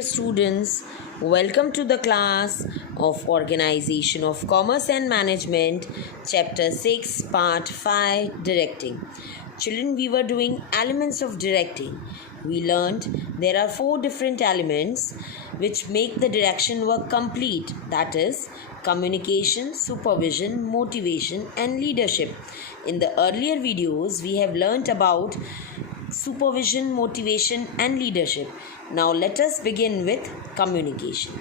Students, welcome to the class of Organization of Commerce and Management, Chapter 6, Part 5, Directing. Children, we were doing elements of directing. We learned there are 4 different elements which make the direction work complete, that is, communication, supervision, motivation, and leadership. In the earlier videos, we have learnt about supervision, motivation, and leadership. Now let us begin with communication.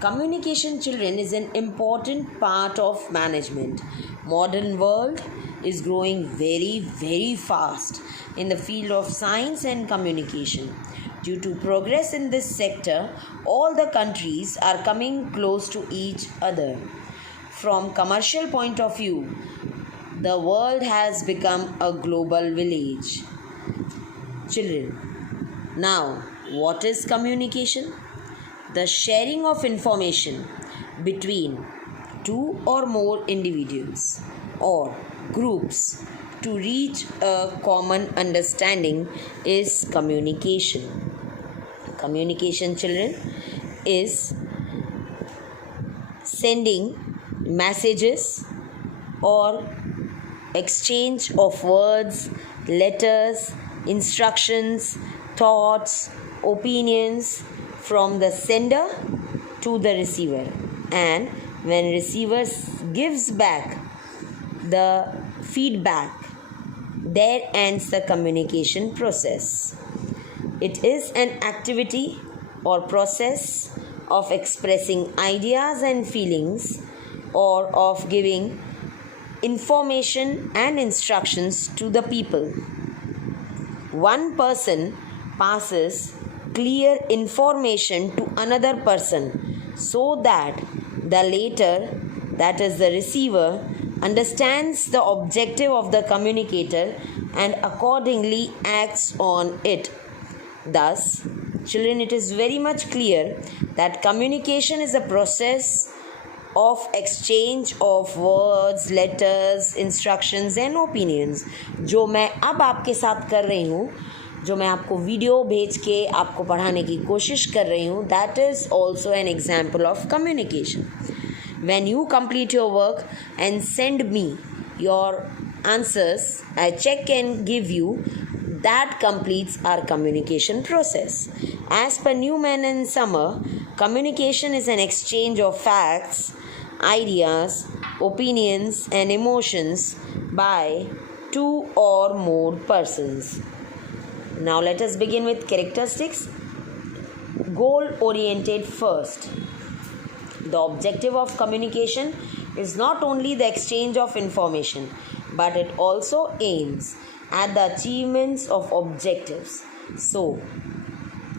Communication, children, is an important part of management. Modern world is growing very fast in the field of science and communication. Due to progress in this sector, all the countries are coming close to each other. From commercial point of view, the world has become a global village. Children, now what is communication? The sharing of information between 2 or more individuals or groups to reach a common understanding is communication. Communication, children, is sending messages or exchange of words, letters, instructions, thoughts, opinions from the sender to the receiver, and when receiver gives back the feedback, there ends the communication process. It is an activity or process of expressing ideas and feelings or of giving information and instructions to the people. One person passes clear information to another person so that the latter, that is the receiver, understands the objective of the communicator and accordingly acts on it. Thus, children, it is very much clear that communication is a process of exchange of words, letters, instructions and opinions. जो मैं अब आपके साथ कर रही हूँ, जो मैं आपको वीडियो भेज के आपको पढ़ाने की कोशिश कर रही हूँ, that is also an example of communication. When you complete your work and send me your answers, I check and give you, that completes our communication process. As per Newman and Summer, communication is an exchange of facts, ideas, opinions and emotions by 2 or more persons. Now let us begin with characteristics. Goal-oriented first. The objective of communication is not only the exchange of information, but it also aims at the achievements of objectives. So,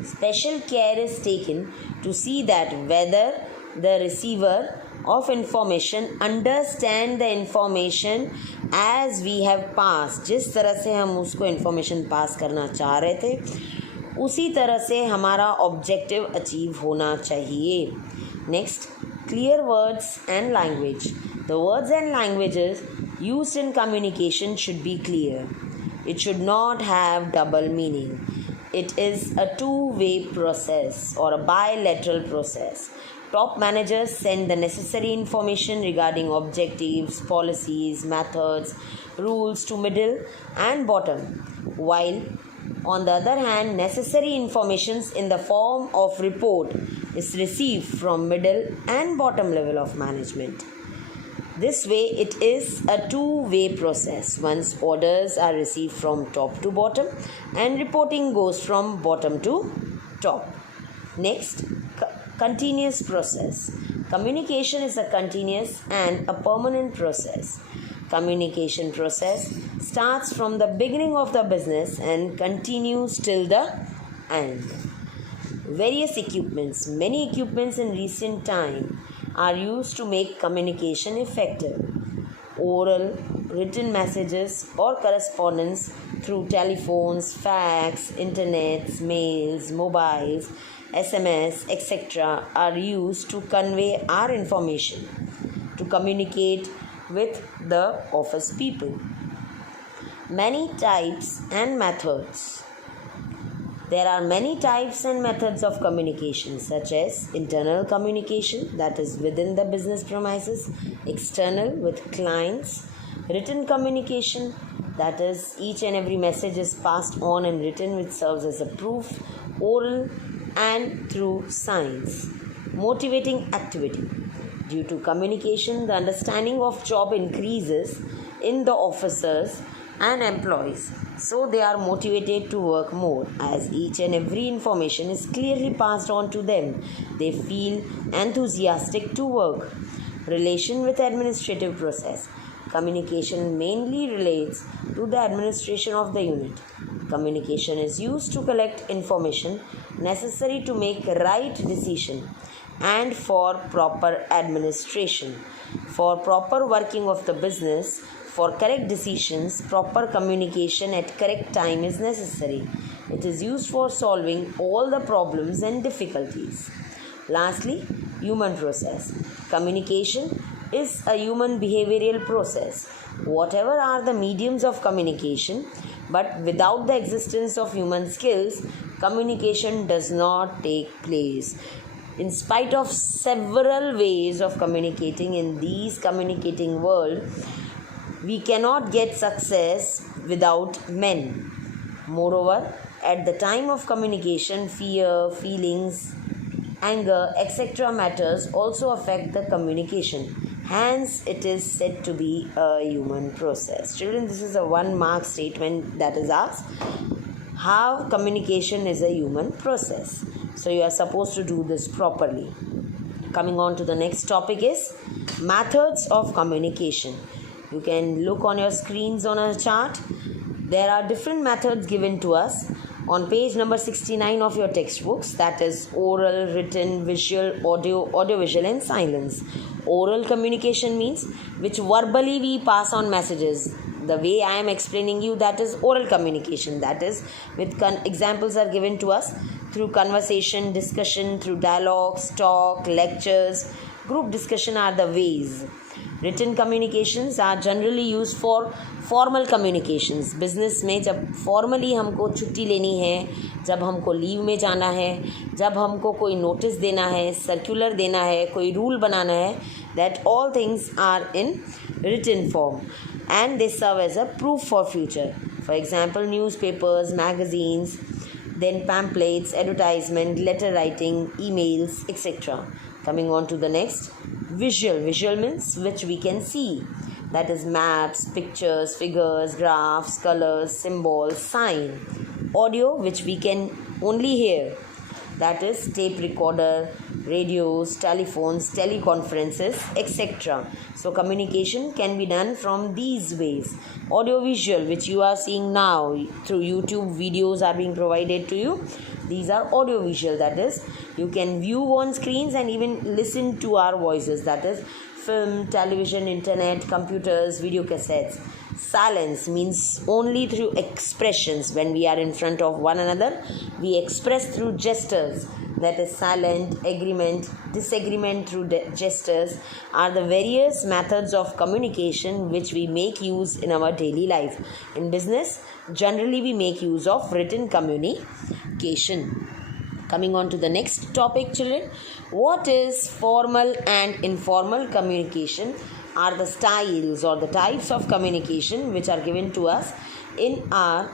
special care is taken to see that whether the receiver of information understand the information as we have passed. जिस तरह से हम उसको information pass करना चाह रहे थे, उसी तरह से हमारा objective achieve होना चाहिए. Next, clear words and language. The words and languages used in communication should be clear. It should not have double meaning. It is a 2-way process or a bilateral process. Top managers send the necessary information regarding objectives, policies, methods, rules to middle and bottom, while on the other hand, necessary information in the form of report is received from middle and bottom level of management. This way, it is a 2-way process. Once orders are received from top to bottom and reporting goes from bottom to top. Next, continuous process. Communication is a continuous and a permanent process. Communication process starts from the beginning of the business and continues till the end. Various equipments. Many equipments in recent time are used to make communication effective. Oral, written messages or correspondence through telephones, fax, internets, mails, mobiles, SMS, etc. are used to convey our information, to communicate with the office people. Many types and methods. There are many types and methods of communication, such as internal communication, that is within the business premises, external with clients, written communication, that is each and every message is passed on and written, which serves as a proof, oral and through signs. Motivating activity. Due to communication, the understanding of job increases in the officers and employees, so they are motivated to work more. As each and every information is clearly passed on to them, they feel enthusiastic to work. Relation with administrative process. Communication mainly relates to the administration of the unit. Communication is used to collect information necessary to make right decision and for proper administration. For proper working of the business, for correct decisions, proper communication at correct time is necessary. It is used for solving all the problems and difficulties. Lastly, human process. Communication is a human behavioral process. Whatever are the mediums of communication, but without the existence of human skills, communication does not take place. In spite of several ways of communicating in these communicating world, we cannot get success without men. Moreover, at the time of communication, fear, feelings, anger, etc. matters also affect the communication. Hence, it is said to be a human process. Children, this is a 1-mark statement that is asked. How communication is a human process. So, you are supposed to do this properly. Coming on to the next topic is methods of communication. You can look on your screens on a chart. There are different methods given to us on page number 69 of your textbooks, that is oral, written, visual, audio-visual and silence. Oral communication means which verbally we pass on messages. The way I am explaining you, that is oral communication. That is with examples are given to us through conversation, discussion, through dialogues, talk, lectures, group discussion are the ways. Written communications are generally used for formal communications. Business में जब formally हमको छुट्टी लेनी है, जब हमको leave में जाना है, जब हमको कोई नोटिस देना है, सर्कुलर देना है, कोई रूल बनाना है, that all things are in written form and they serve as a proof for future. For example, newspapers, magazines, then pamphlets, advertisement, letter writing, emails, etc. Coming on to the next, visual. Visual means which we can see. That is maps, pictures, figures, graphs, colors, symbols, sign. Audio, which we can only hear. That is tape recorder, radios, telephones, teleconferences, etc. So communication can be done from these ways. Audio-visual, which you are seeing now through YouTube, videos are being provided to you. These are audio-visual, that is you can view on screens and even listen to our voices, that is film, television, internet, computers, video cassettes. Silence means only through expressions. When we are in front of one another, we express through gestures. That is silent, agreement, disagreement through gestures are the various methods of communication which we make use in our daily life. In business, generally we make use of written communication. Coming on to the next topic, children. What is formal and informal communication? Are the styles or the types of communication which are given to us in our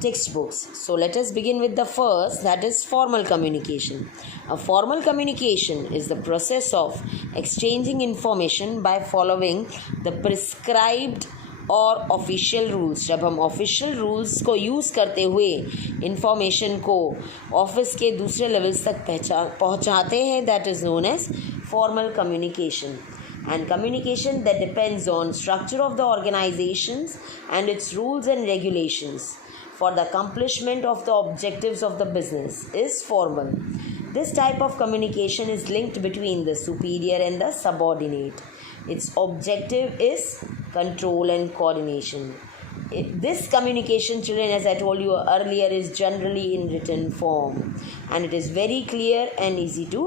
textbooks. So let us begin with the first, that is formal communication. A formal communication is the process of exchanging information by following the prescribed और official rules. जब हम official rules को use करते हुए information को office के दूसरे levels तक पहुंचाते हैं, that is known as formal communication. And communication that depends on structure of the organizations and its rules and regulations for the accomplishment of the objectives of the business is formal. This type of communication is linked between the superior and the subordinate. Its objective is control and coordination. This communication, children, as I told you earlier, is generally in written form and it is very clear and easy to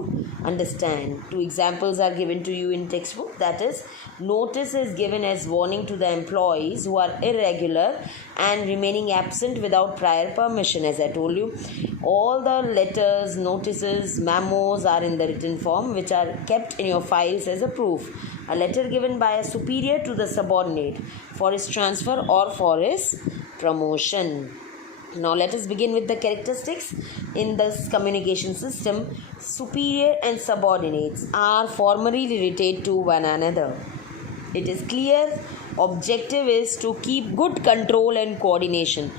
understand. 2 examples are given to you in textbook. That is, notice is given as warning to the employees who are irregular and remaining absent without prior permission. As I told you, all the letters, notices, memos are in the written form, which are kept in your files as a proof. A letter given by a superior to the subordinate for his transfer or for his promotion. Now let us begin with the characteristics. In this communication system, superior and subordinates are formally related to one another. It is clear objective is to keep good control and coordination.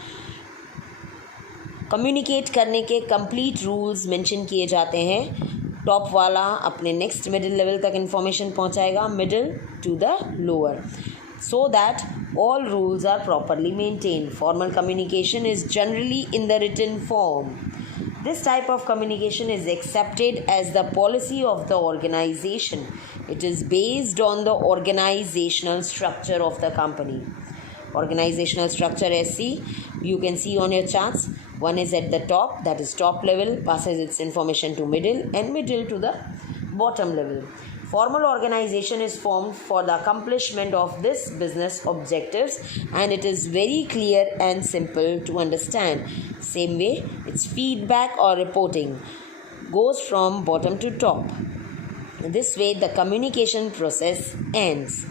Communicate करने के complete rules mention किए जाते हैं. Top वाला अपने next middle level तक information पहुंचाएगा, middle to the lower, so that all rules are properly maintained. Formal communication is generally in the written form. This type of communication is accepted as the policy of the organization. It is based on the organizational structure of the company. Organizational structure SC, you can see on your charts. One is at the top, that is top level, passes its information to middle and middle to the bottom level. Formal organization is formed for the accomplishment of this business objectives, and it is very clear and simple to understand. Same way, its feedback or reporting goes from bottom to top. This way, the communication process ends.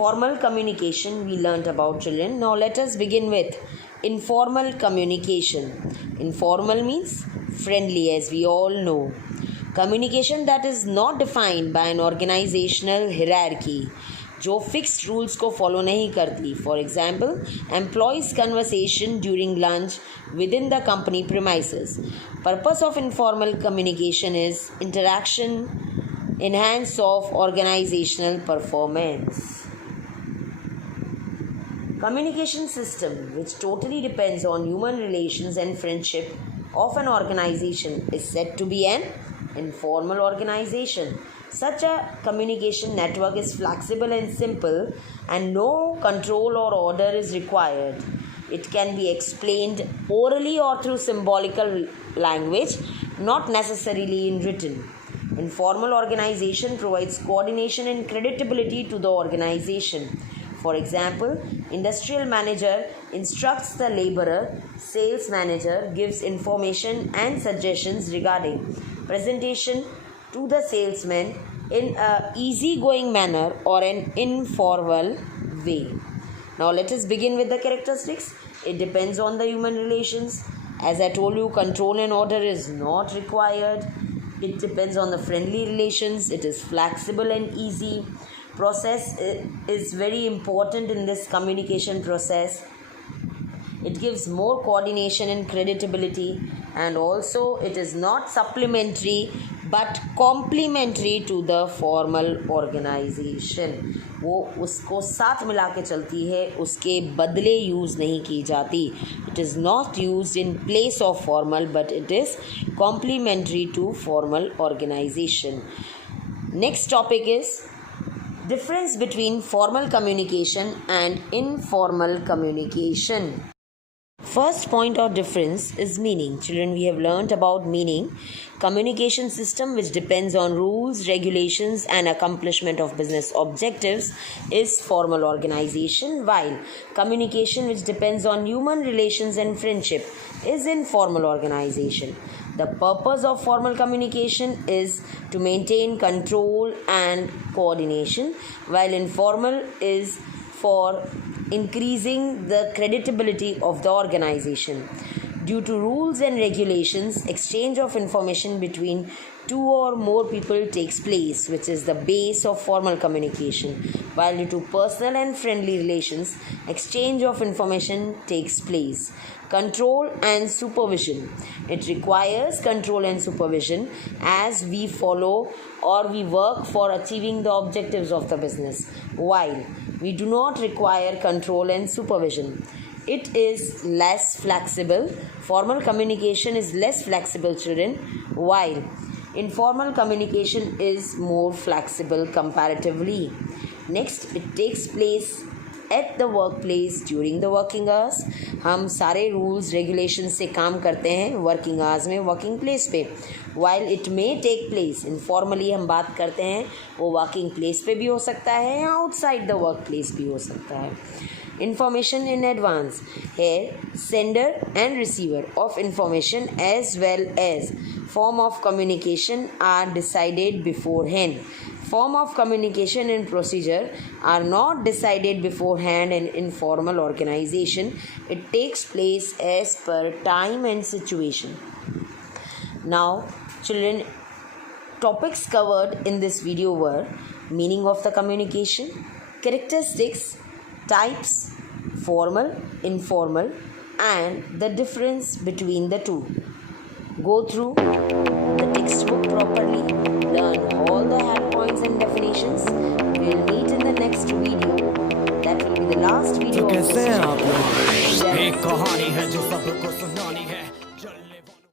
Formal communication we learnt about, children. Now let us begin with informal communication. Informal means friendly, as we all know. Communication that is not defined by an organizational hierarchy, जो fixed rules को follow नहीं करती. For example, employees' conversation during lunch within the company premises. Purpose of informal communication is interaction, enhance of organizational performance. Communication system which totally depends on human relations and friendship of an organization is said to be an informal organization. Such a communication network is flexible and simple, and no control or order is required. It can be explained orally or through symbolical language, not necessarily in written. Informal organization provides coordination and credibility to the organization. For example, industrial manager instructs the laborer, sales manager gives information and suggestions regarding presentation to the salesman in a easygoing manner or an informal way. Now let us begin with the characteristics. It depends on the human relations. As I told you, control and order is not required. It depends on the friendly relations. It is flexible and easy. Process is very important in this communication process. It gives more coordination and credibility, and also it is not supplementary but complementary to the formal organization. वो उसको साथ मिला के चलती है, उसके बदले use नहीं की जाती. It is not used in place of formal, but it is complementary to formal organization. Next topic is difference between formal communication and informal communication. First point of difference is meaning. Children, we have learnt about meaning. Communication system which depends on rules, regulations and accomplishment of business objectives is formal organization, while communication which depends on human relations and friendship is informal organization. The purpose of formal communication is to maintain control and coordination, while informal is for increasing the credibility of the organization. Due to rules and regulations, exchange of information between two or more people takes place, which is the base of formal communication, while due to personal and friendly relations, exchange of information takes place. Control and supervision. It requires control and supervision as we follow or we work for achieving the objectives of the business, while we do not require control and supervision. It is less flexible. Formal communication is less flexible, children, while informal communication is more flexible comparatively. Next, it takes place at the workplace during the working hours. हम सारे rules regulations से काम करते हैं working hours में, working place पे. While it may take place informally, हम बात करते हैं वो working place पे भी हो सकता है या outside the workplace भी हो सकता है. Information in advance. Here, sender and receiver of information as well as form of communication are decided beforehand. Form of communication and procedure are not decided beforehand in informal organization. It takes place as per time and situation. Now, children, topics covered in this video were meaning of the communication, characteristics, types, formal, informal, and the difference between the two. Go through the textbook properly, learn all the hard points and definitions. We will meet in the next video. That will be the last video of this chapter. एक कहानी है जो सबको सुनानी है.